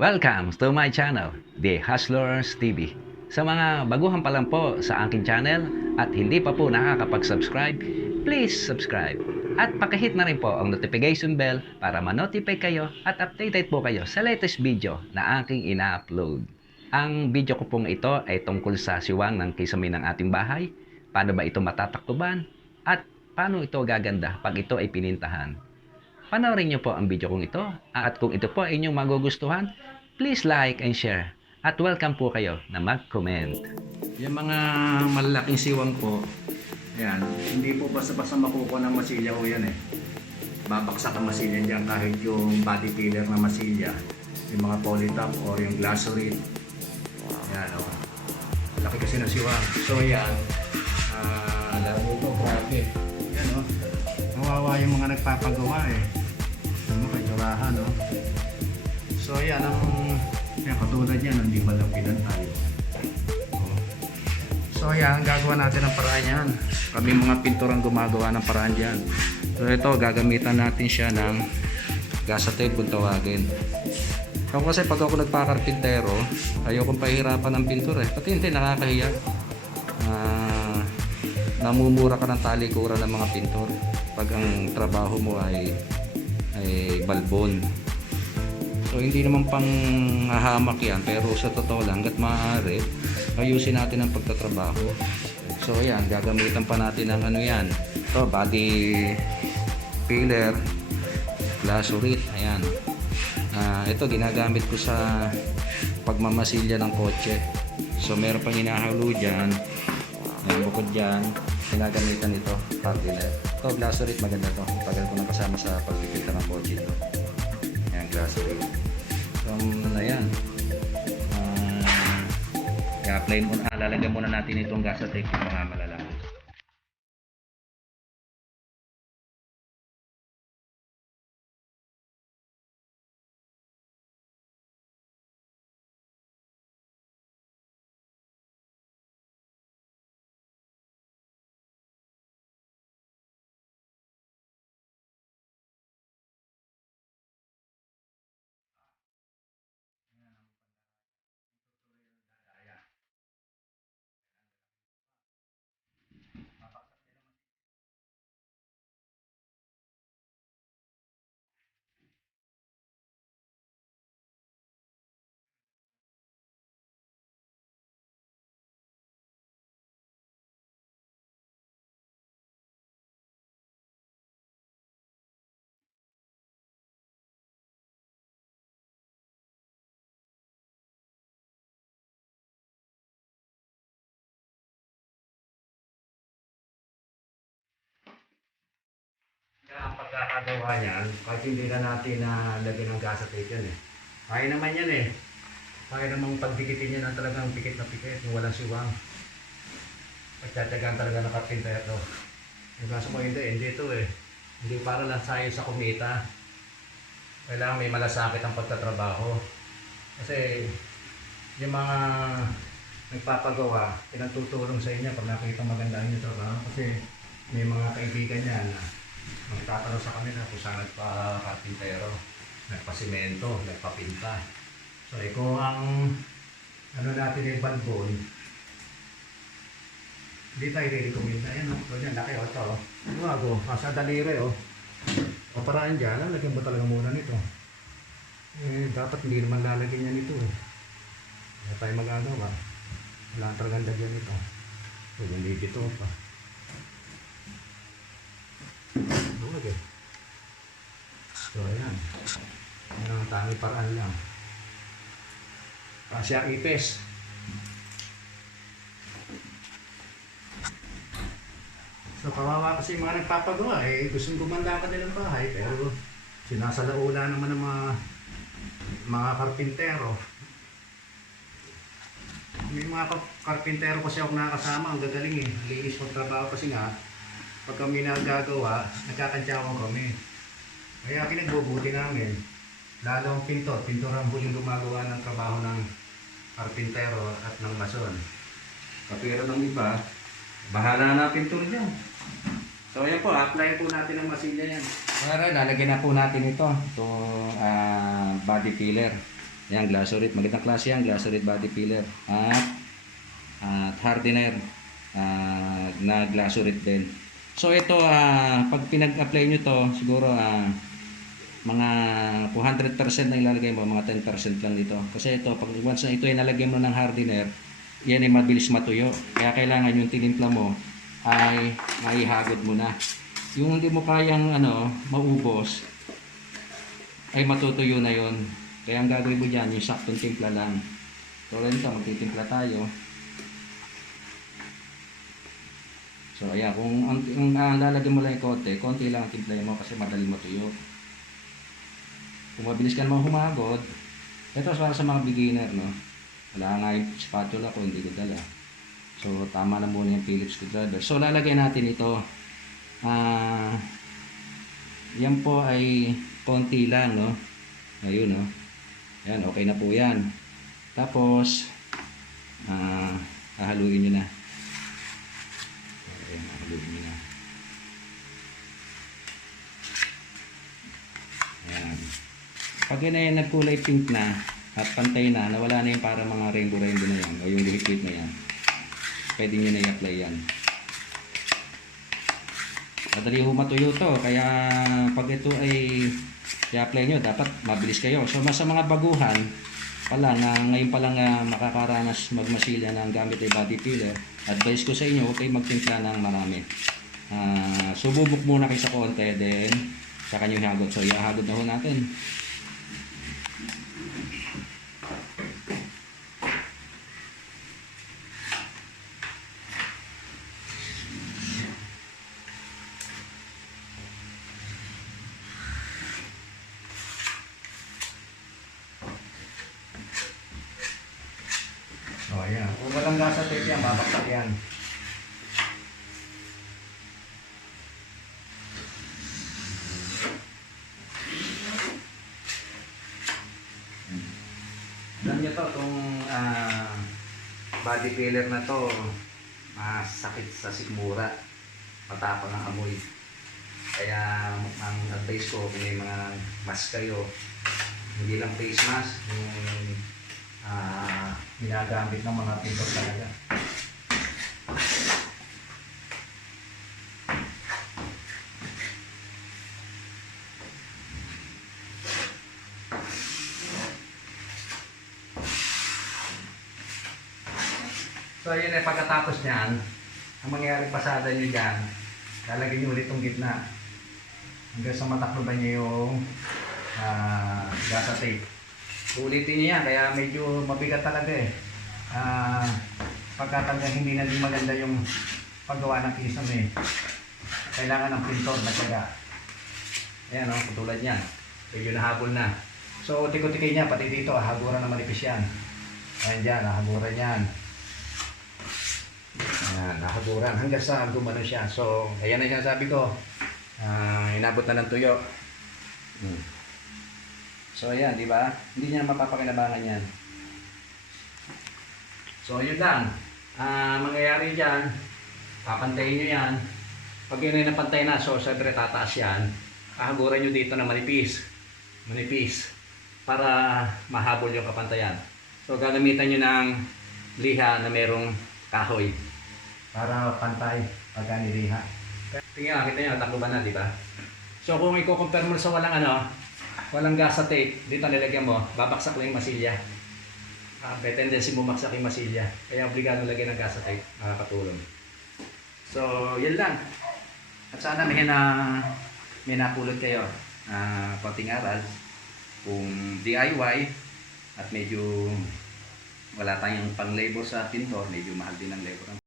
Welcome to my channel, The Hustlers TV. Sa mga baguhan pa lang po sa aking channel at hindi pa po nakakapag-subscribe, please subscribe. At pakihit na rin po ang notification bell para ma-notify kayo at updated po kayo sa latest video na aking ina-upload. Ang video ko pong ito ay tungkol sa siwang ng kisame ng ating bahay, paano ba ito matataktuban, at paano ito gaganda pag ito ay pinintahan. Panoorin niyo po ang video kong ito at kung ito po ay inyong magugustuhan, please like and share at welcome po kayo na mag-comment. Yung mga malalaking siwang po, ayan, hindi po basta-basta makukuha ng masilya ko yan eh. Babaksak ang masilya dyan kahit yung body filler na masilya, yung mga polytop o yung glassorite. Ayan o. Laki kasi ng siwang. So yan, laro po, grabe. Ayan o. Nawawa yung mga nagpapagawa eh. Ano kay turahan o. So ayan, yan, katulad yan, hindi ba lang pinantay. So ayan, gagawa natin ng paraan yan. Kami mga pintor ang gumagawa ng paraan dyan. So ito, gagamitan natin siya ng gasa tape kung tawagin. Ako kasi pag ako nagpakarpintero, ayokong pahirapan ng pintor eh. Pati hindi, nakakahiya. Namumura ka ng talikuran ng mga pintor pag ang trabaho mo ay balbon. So hindi naman pang hahamak yan, pero sa totoo lang, hanggat maaari, ayusin natin ang pagtatrabaho. So ayan, gagamitan pa natin ng ano yan. Ito, body filler, glassorite, ayan. Ito ginagamit ko sa pagmamasilya ng kotse. So meron pang hinahalo dyan. Ayan, bukod dyan, ginagamitan ito, partner. Ito, glassorite, maganda to. Tagal ko na kasama sa pagpipilta ng kotse ito. Ayan, glassorite. So, ayan. I-apply muna, lalagyan muna natin itong gasa tape ng mga malalaki. Ang pagkakagawa niyan, kahit hindi na natin lagyan ng gasa tape yan eh. Kaya naman yan eh. Kaya namang pagdikitin niya na talagang pikit na pikit, yung walang siwang. Pagtatagaan talaga ng karpintero. Yung kaso mo hindi ito eh. Hindi para lang sayo sa kumita. Kailangan may malasakit ang pagtatrabaho. Kasi yung mga nagpapagawa, pinagtutulong sa inyo pag nakita maganda ang inyong trabaho. Kasi may mga kaibigan niya na magtatanong sa kanila kung saan nagpa-karpintero, nagpa-simento, nagpapinta. So kung ang ano natin ay balbon, hindi tayo i-recommend na yan. So yan, laki o ito. Bago, sa daliri o. O paraan dyan, lagyan mo talaga muna nito. Dapat hindi naman lalagyan niya nito eh. Wala tayo magagawa. Wala talagang lagyan nito. So hindi dito pa. Okay. So ayan. Yan ang tanging paraan lang. Kasi ang ipis. So kawawa kasi yung mga nagpapagawa eh. Gustong gumanda ka din ng bahay pero sinasalaula naman ng mga karpintero. May mga karpintero kasi ako nakakasama. Ang gagaling eh. Linis magtrabaho kasi nga. Pag kami nagagawa, nagkakantsawan kami. Kaya pinagbubuti namin. Lalo ang pintor ang huling gumagawa ng trabaho ng karpintero at ng mason. Kapiro ng iba, bahala na pintor dyan. So yan po, apply po natin ang masilya yan. Ngayon, lalagyan na po natin ito. Ito, body filler. Yan, Glasurit. Magandang klase yan, Glasurit body filler. At hardener na Glasurit din. So ito, pag pinag-apply nyo to, siguro mga 200% na ilalagay mo, mga 10% lang dito. Kasi ito, pag once na ito ay nalagay mo ng hardener, yan ay mabilis matuyo. Kaya kailangan yung tinimpla mo ay maihagod mo na. Yung hindi mo kayang maubos, ay matutuyo na yon. Kaya ang gagawin mo dyan, yung saktong timpla lang. So ito, magtitimpla tayo. So ayan, kung ang lalagyan mo lang yung konti lang ang timplahin mo kasi madali matuyo. Kung mabilis ka naman humagod, ito para sa mga beginner, no? Wala nga yung spatula ko, hindi ko dala. So tama na muna yung Phillips screwdriver. So lalagay natin ito. Yan po ay konti lang, no? Ayun, no? Yan, okay na po yan. Tapos hahaluin nyo na. Okay, hahaluin nyo na. Ayan. Pag yun ay nagkulay pink na at pantay na, nawala na yung para mga rainbow na yan o yung liquid na yan, pwede nyo na i-apply yan. Madali humatuyo to, kaya pag ito ay i-apply nyo, dapat mabilis kayo. So sa mga baguhan pa lang, ngayon pa lang makakaranas magmasilya ng gamit ay body filler, advice ko sa inyo, huwag kayong magtimpla ng marami. Sububok muna kayo sa konti, then saka nyo ihagod. So ihagod na ho natin. Oh, ayan. Kung walang gasa tape yan, babaksak yan. Alam nyo to, itong body filler na to, masakit sa sikmura, matapang ang amoy. Kaya ang advice ko, kung may mga mask kayo, hindi lang face mask, yung ginagamit ng mga pintor talaga. So yun ay pagkatapos niyan, ang mangyayari pasada nyo dyan, lalagyan nyo ulit itong gitna hanggang sa matakloban nyo yung gasa tape. Ulitin niyo yan, kaya medyo mabigat talaga eh. Pagkatanggang hindi na din maganda yung paggawa ng kisame. Kailangan ng pintor na tiyaga. Ayan o, katulad niyan. Medyo nahabol na. So, tiko-tikay niya, pati dito, haguran na manipis yan. Ayan dyan, nahaguran yan. Ayan, nahaguran. Hanggang sa gumano siya. So, ayan na yung sabi ko. Inabot na ng tuyo. So ayan, di ba? Hindi niya mapapakinabangan yan. So yun lang. Mangyayari diyan, papantayin niyo yan. Pag yun ay napantay na, so syempre tataas yan. Hahaguran niyo dito na manipis. Manipis. Para mahabol yung kapantayan. So gagamitan niyo ng liha na merong kahoy. Para pantay pagka niliha. Tingnan, kita niyo, takluban na, di ba? So kung i-compare mo sa walang gasa tape, dito nilagyan mo, babaksak lang yung masilya. May tendency bumaksak yung masilya. Kaya obligado lagyan ng gasa tape, makakatulong. So, yun lang. At sana may napulot kayo. Konting aral. Kung DIY, at medyo wala tayong pang-labor sa pintor, medyo mahal din ang labor ng